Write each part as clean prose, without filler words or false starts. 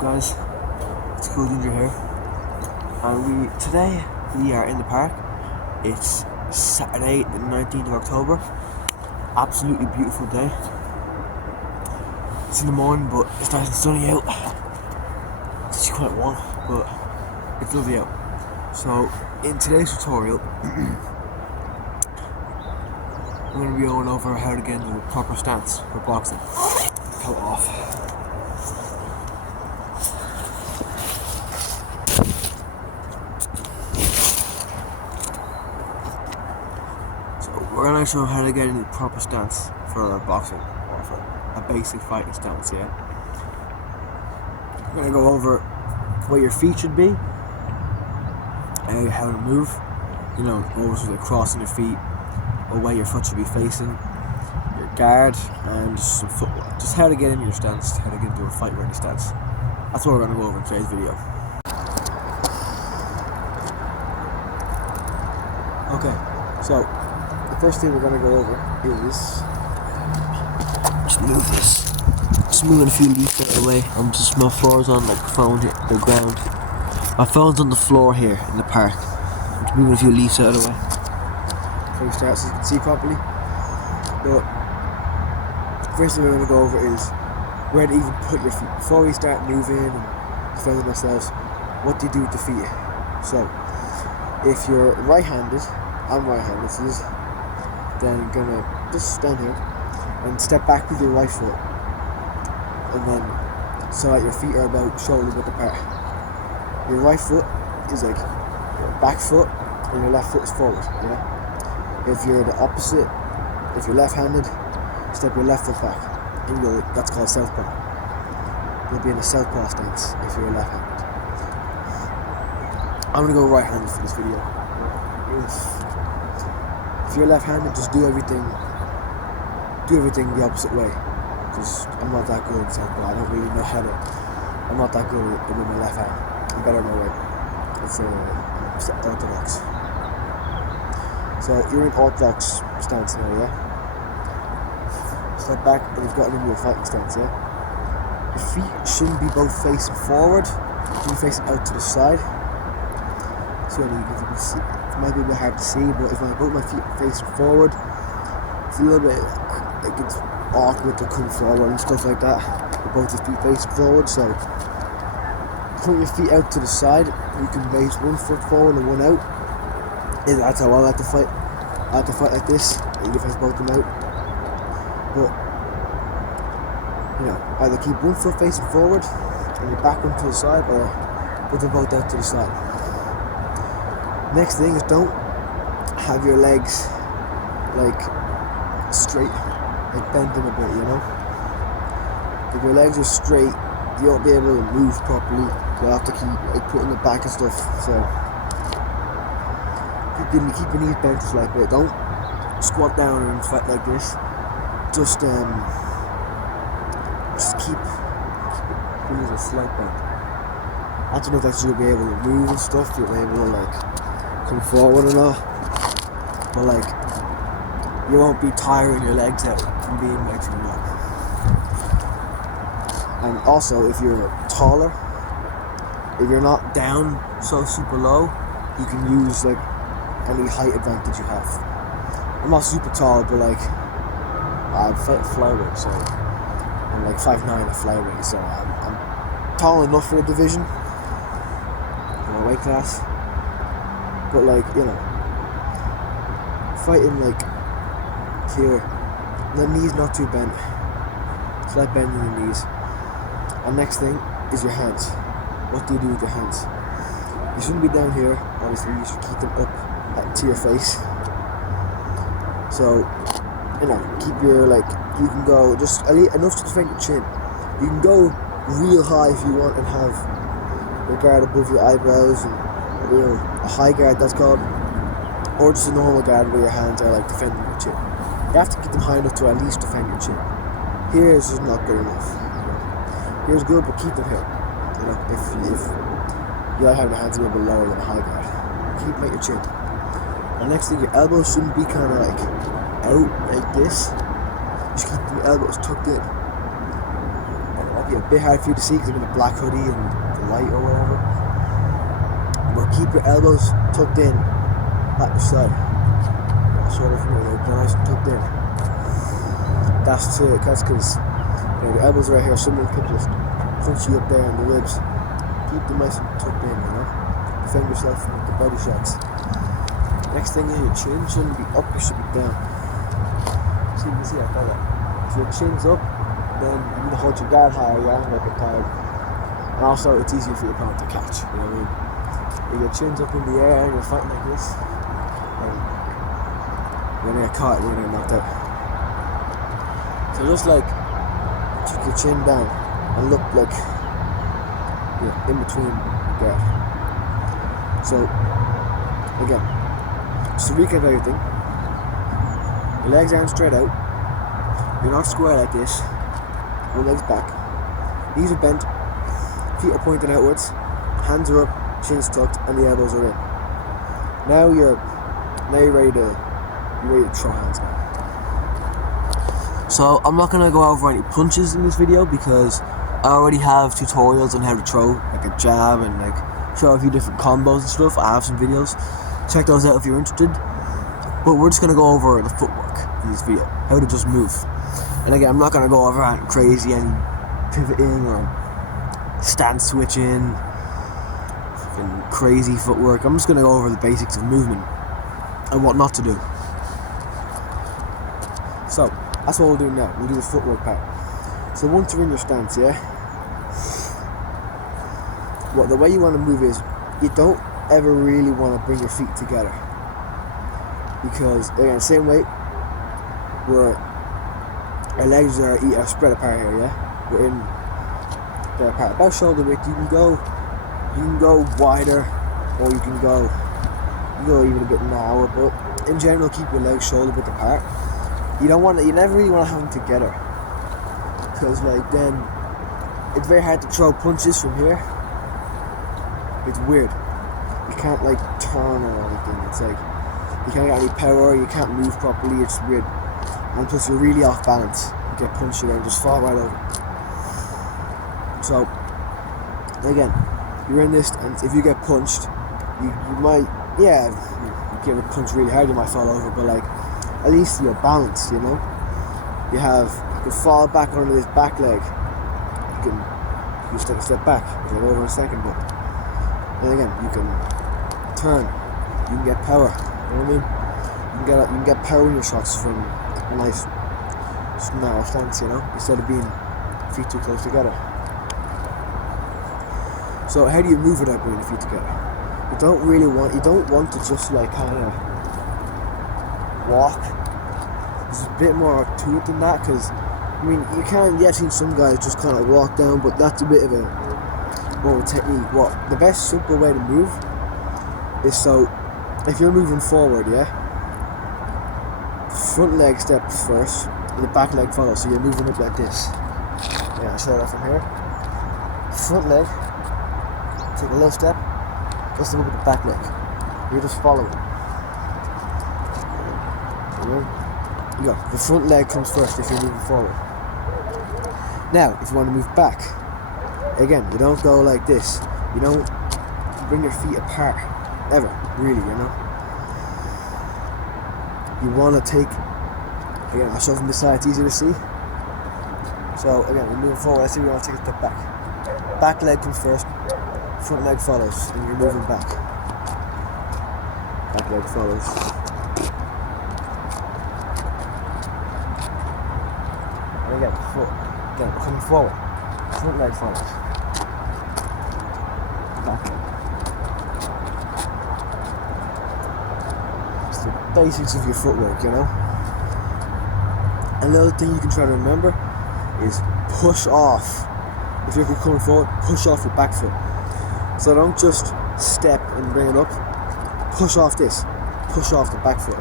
Guys, it's Cool Ginger here, and today we are in the park. It's Saturday the 19th of October. Absolutely beautiful day. It's in the morning, but it's nice and sunny out. It's quite warm, but it's lovely out. So in today's tutorial I'm going to be going over how to get into the proper stance for boxing. Go off. We're going to show how to get into the proper stance for boxing, or for a basic fighting stance, yeah? We're going to go over where your feet should be, and how to move, go over to the crossing your feet, or where your foot should be facing, your guard, and just some footwork. Just how to get into your stance, how to get into a fight ready stance. That's what we're going to go over in today's video. Okay, so the first thing we're going to go over is just move this. Just moving a few leaves out of the way. My floor's on like the phone hit the ground. My phone's on the floor here in the park. I'm just moving a few leaves out of the way before we start so you can see properly. But first thing we're going to go over is where to even put your feet. Before we start moving and defending ourselves, what do you do with the feet? So if you're right-handed, I'm right-handed, so then you're gonna just stand here and step back with your right foot, and then so that your feet are about shoulder width apart. Your right foot is like your back foot, and your left foot is forward. Yeah. If you're the opposite, if you're left-handed, step your left foot back. That's called southpaw. You'll be in a southpaw stance if you're left-handed. I'm gonna go right-handed for this video. If you're left-handed, just do everything the opposite way. Because I'm not that good at southpaw. I don't really know how to. I'm not that good at it with my left hand. I'm better my right. It's orthodox. So you're in orthodox stance now, yeah? Step back and you've gotten into a fighting stance, yeah? Your feet shouldn't be both facing forward. You should be facing out to the side. So if you can see, it might be a bit hard to see, but if both my feet are facing forward, it's a little bit like it's awkward to come forward and stuff like that. With both your feet facing forward, so put your feet out to the side. You can raise one foot forward and one out. And that's how I like to fight. I like to fight like this. You can face both of them out. But either keep one foot facing forward and your back one to the side, or put them both out to the side. Next thing is don't have your legs like straight, like bending a bit, If your legs are straight, you won't be able to move properly. You'll have to keep like putting it back and stuff. So keep your knees bent like that. Don't squat down and fight like this. Just keep a slight bend. That's enough that you'll be able to move and stuff. You'll be able to like come forward and all, but like you won't be tiring your legs out from being way too long. And also, if you're taller, if you're not down so super low, you can use like any height advantage you have. I'm not super tall, but like I'm flyweight, so I'm like 5'9" at flyweight, so I'm tall enough for the division, in my weight class. But like, fighting like here, the knees not too bent, slight bend in the knees. And next thing is your hands. What do you do with your hands? You shouldn't be down here, obviously. You should keep them up to your face. So, keep your you can go just enough to defend your chin. You can go real high if you want and have your guard above your eyebrows and a high guard, that's called, or just a normal guard where your hands are like defending your chin. You have to keep them high enough to at least defend your chin. Here is just not good enough. Here's good, but keep them here. If you like having your hands a little bit lower than a high guard, keep them at your chin. And next thing, your elbows shouldn't be kind of like out like this. Just keep your elbows tucked in. That'd be a bit hard for you to see because I'm in a black hoodie and the light or whatever. But keep your elbows tucked in at your side. Sort of, they're nice and tucked in. That's because your elbows right here, someone could just punch you up there in the ribs. Keep them nice and tucked in, Defend yourself from the body shots. Next thing is your chin shouldn't be up, it should be down. So you can see I got that. If your chin's up, then you need to hold your guard higher, your arm like a tired. And also it's easier for your opponent to catch, you know what I mean? If your chin's up in the air and you're fighting like this, you're gonna get caught, you're gonna get knocked out. So just like tuck your chin down and look like you're in between the guard. So again, just to recap everything, your legs aren't straight out, you're not square like this, your legs back, knees are bent, feet are pointing outwards, hands are up, chin's tucked, and the elbows are in. Now you're ready to throw hands now. So I'm not gonna go over any punches in this video because I already have tutorials on how to throw like a jab and like throw a few different combos and stuff. I have some videos. Check those out if you're interested. But we're just gonna go over the footwork in this video, how to just move. And again, I'm not gonna go over anything crazy, any pivoting or stance switching, fucking crazy footwork. I'm just gonna go over the basics of movement and what not to do. So that's what we'll do now. We'll do the footwork part. So once you're in your stance, the way you want to move is you don't ever really want to bring your feet together, because again, same way where our legs are spread apart here, we're in they're apart about shoulder width. You can go wider, or you can go even a bit narrower, but in general keep your legs shoulder width apart. You never really want to have them together, because like then it's very hard to throw punches from here. It's weird. You can't like turn or anything. It's like you can't get any power. You can't move properly. It's weird. And plus you're really off balance. You get punched and just fall right over. So again, you're in this, and if you get punched, you might you get punched really hard. You might fall over, but like at least you're balanced. You can fall back onto this back leg. You can just take a step back. I'll go over in a second, but. And again, you can turn, you can get power, you know what I mean? You can get power in your shots from a nice narrow stance, instead of being feet too close together. So how do you move without bringing your feet together? You don't want to just like kind of walk. There's a bit more to it than that, because you can, I've seen some guys just kind of walk down, but that's a bit of a more technique. The best simple way to move is, so if you're moving forward, front leg steps first and the back leg follows, so you're moving up like this. I'll show that from here. Front leg, take a little step, just step up with the back leg. You're just following. There you go. The front leg comes first if you're moving forward. Now, if you want to move back, again, you don't go like this. You don't bring your feet apart, ever, really, You want to take, again, I'll show from the side, it's easier to see. So, again, we're moving forward, let's see, we want to take a step back. Back leg comes first, front leg follows, and you're moving back. Back leg follows. And again, we're coming forward. Front leg follows. It's the basics of your footwork, Another thing you can try to remember is push off. If you're coming forward, push off your back foot. So don't just step and bring it up. Push off this. Push off the back foot.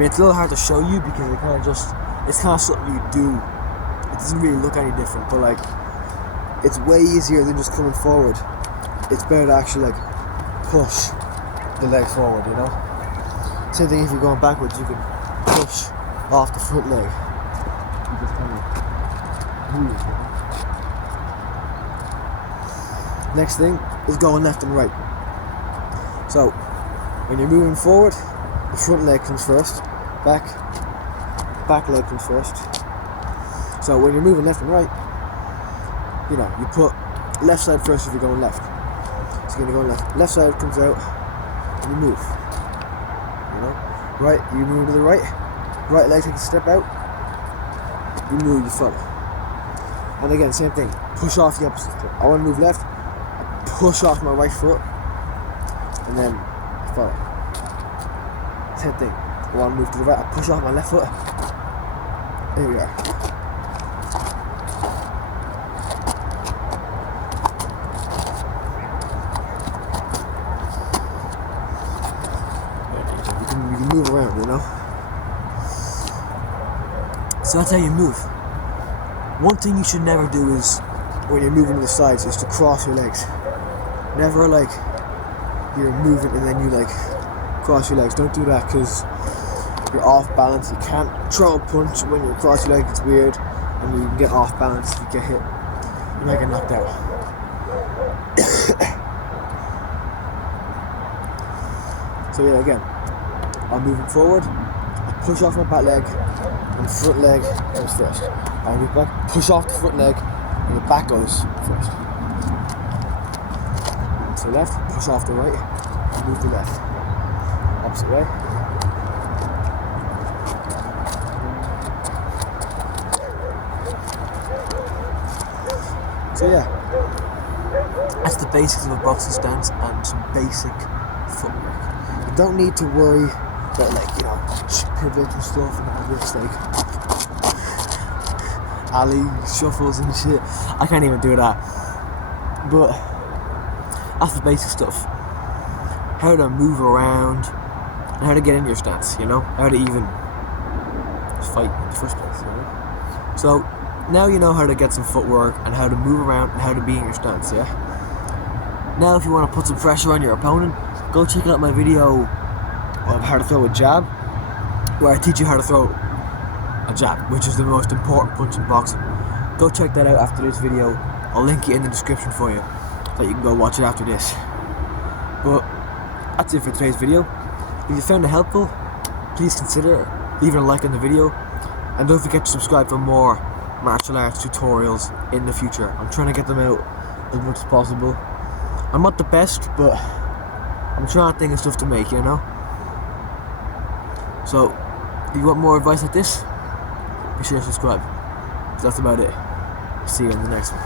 It's a little hard to show you because it's kind of something you do. It doesn't really look any different, but like, it's way easier than just coming forward. It's better to actually push the leg forward, Same thing if you're going backwards, you can push off the front leg. You just kind of move, Next thing is going left and right. So when you're moving forward, the front leg comes first, back leg comes first. So when you're moving left and right, you know, you put left side first if you're going left. So you're going left. Left side comes out, and you move. You know, right, you move to the right. Right leg takes a step out. You move, you follow. And again, same thing. Push off the opposite foot. I want to move left. I push off my right foot, and then I follow. Same thing. I want to move to the right. I push off my left foot. There we are. You can move around, you know. So that's how you move. One thing you should never do is, when you're moving to the sides, is to cross your legs. Never like you're moving and then you like cross your legs. Don't do that because you're off balance. You can't throw a punch when you cross your legs. It's weird, and you can get off balance if you get hit. You might get knocked out. So yeah, again, I'm moving forward. I push off my back leg, and the front leg goes first. I move back, push off the front leg, and the back goes first. And to the left, push off the right, and move to the left. Opposite way. So yeah, that's the basics of a boxing stance and some basic footwork. You don't need to worry about, like, you know, pivot and stuff and all this, like alley shuffles and shit. I can't even do that. But that's the basic stuff. How to move around and how to get into your stance, you know? How to even fight in the first place, you know? So now you know how to get some footwork and how to move around and how to be in your stance, yeah? Now if you want to put some pressure on your opponent, go check out my video of how to throw a jab, where I teach you how to throw a jab, which is the most important punch in boxing. Go check that out after this video. I'll link it in the description for you, so you can go watch it after this. But that's it for today's video. If you found it helpful, please consider leaving a like on the video, and don't forget to subscribe for more martial arts tutorials in the future. I'm trying to get them out as much as possible. I'm not the best, but I'm trying to think of stuff to make, you know? So, if you want more advice like this, be sure to subscribe. So that's about it. See you in the next one.